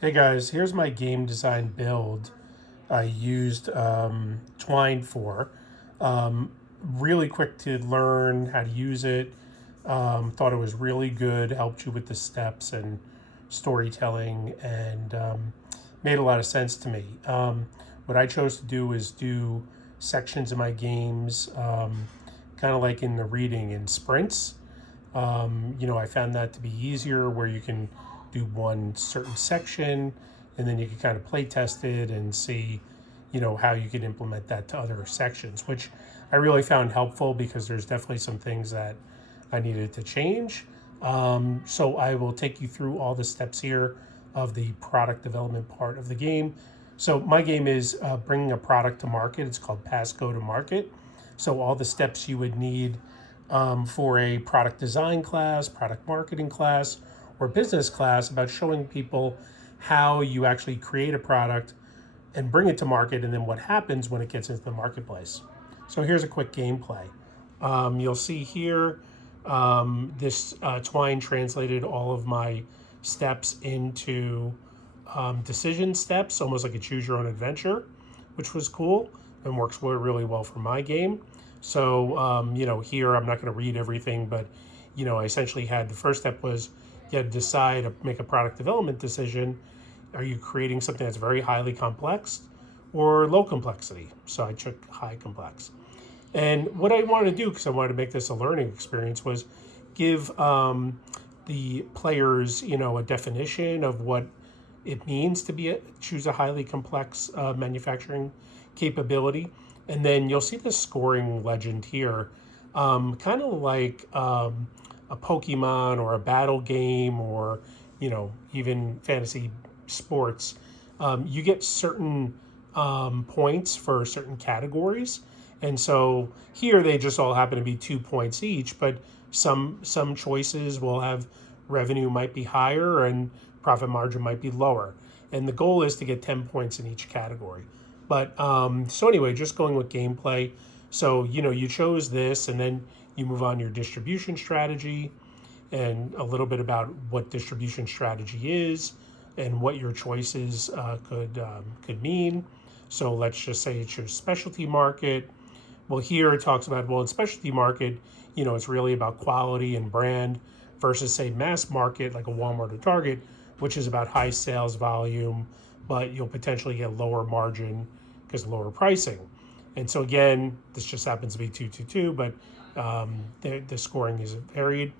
Hey guys, here's my game design build I used Twine for. Really quick to learn how to use it. Thought it was really good, helped you with the steps and storytelling, and made a lot of sense to me. What I chose to do is do sections of my games, kind of like in the reading in sprints. I found that to be easier where you can do one certain section and then you can kind of play test it and see, how you can implement that to other sections, which I really found helpful because there's definitely some things that I needed to change. So I will take you through all the steps here of the product development part of the game. So my game is bringing a product to market. It's called Pass Go to Market. So all the steps you would need for a product design class, product marketing class, or business class about showing people how you actually create a product and bring it to market, and then what happens when it gets into the marketplace. So here's a quick gameplay. You'll see here this Twine translated all of my steps into decision steps, almost like a choose your own adventure, which was cool and works really well for my game. So, here I'm not going to read everything, but, I essentially had the first step was you had to decide, make a product development decision. Are you creating something that's very highly complex or low complexity? So I took high complex. And what I wanted to do, because I wanted to make this a learning experience, was give the players, a definition of what it means to choose a highly complex manufacturing capability. And then you'll see the scoring legend here, kind of like a Pokemon or a battle game or, even fantasy sports. You get certain points for certain categories. And so here they just all happen to be 2 points each, but some choices will have revenue might be higher and profit margin might be lower. And the goal is to get 10 points in each category. But so anyway, just going with gameplay. So, you chose this and then you move on your distribution strategy and a little bit about what distribution strategy is and what your choices could mean. So let's just say it's your specialty market. Well, here it talks about, in specialty market, it's really about quality and brand versus, say, mass market, like a Walmart or Target, which is about high sales volume, but you'll potentially get lower margin because of lower pricing. And so, again, this just happens to be 222, but the scoring is varied.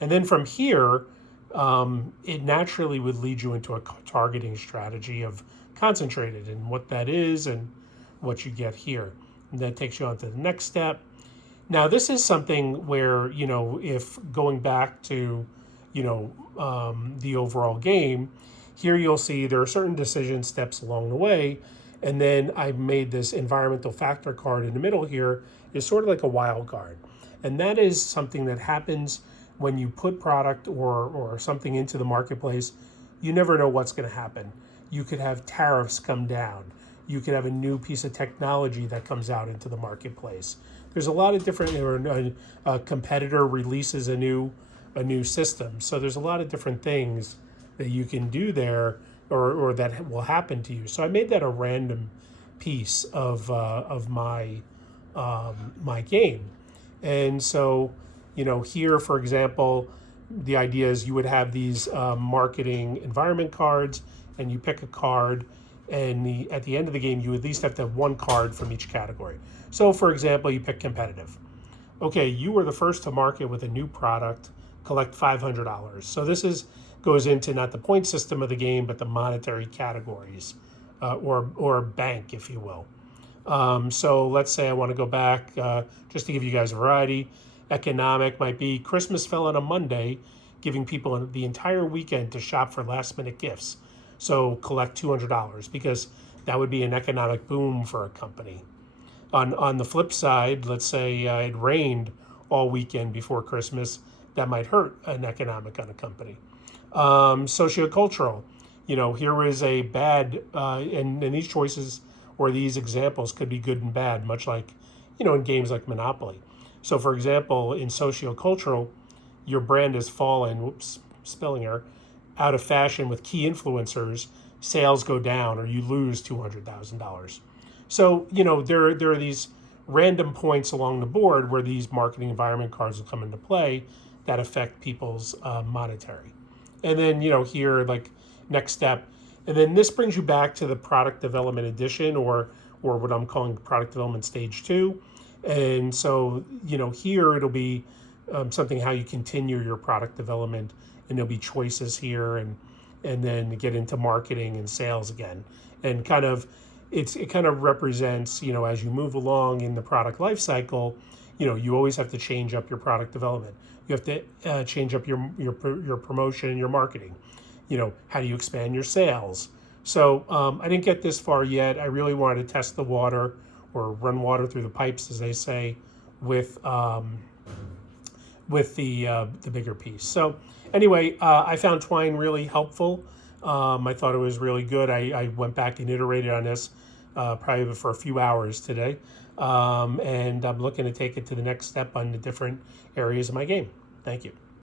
And then from here, it naturally would lead you into a targeting strategy of concentrated and what that is and what you get here. And that takes you on to the next step. Now, this is something where, if going back to, the overall game, here you'll see there are certain decision steps along the way. And then I made this environmental factor card in the middle here is sort of like a wild card. And that is something that happens when you put product or something into the marketplace. You never know what's going to happen. You could have tariffs come down. You could have a new piece of technology that comes out into the marketplace. There's a lot of different, or a competitor releases a new system. So there's a lot of different things that you can do there, or that will happen to you. So I made that a random piece of my game, and so here, for example, the idea is you would have these marketing environment cards, and you pick a card, and at the end of the game, you at least have to have one card from each category. So, for example, you pick competitive. Okay, you were the first to market with a new product, collect $500. So this goes into not the point system of the game, but the monetary categories, or bank, if you will. So let's say I want to go back, just to give you guys a variety. Economic might be Christmas fell on a Monday, giving people the entire weekend to shop for last minute gifts. So collect $200 because that would be an economic boom for a company. On the flip side, let's say it rained all weekend before Christmas, that might hurt an economic on a company. Sociocultural, here was a bad, and these choices or these examples could be good and bad, much like, in games like Monopoly. So, for example, in sociocultural, your brand has fallen, whoops, spelling error, out of fashion with key influencers, sales go down or you lose $200,000. So, there are these random points along the board where these marketing environment cards will come into play that affect people's monetary. And then, here, like next step. And then this brings you back to the product development edition, or what I'm calling product development stage 2. And so, here it'll be something how you continue your product development, and there'll be choices here, and then get into marketing and sales again. And kind of, it kind of represents, as you move along in the product life cycle, you always have to change up your product development. You have to change up your promotion and your marketing. How do you expand your sales? So I didn't get this far yet. I really wanted to test the water, or run water through the pipes, as they say, with the bigger piece. So anyway, I found Twine really helpful. I thought it was really good. I went back and iterated on this probably for a few hours today. And I'm looking to take it to the next step on the different areas of my game. Thank you.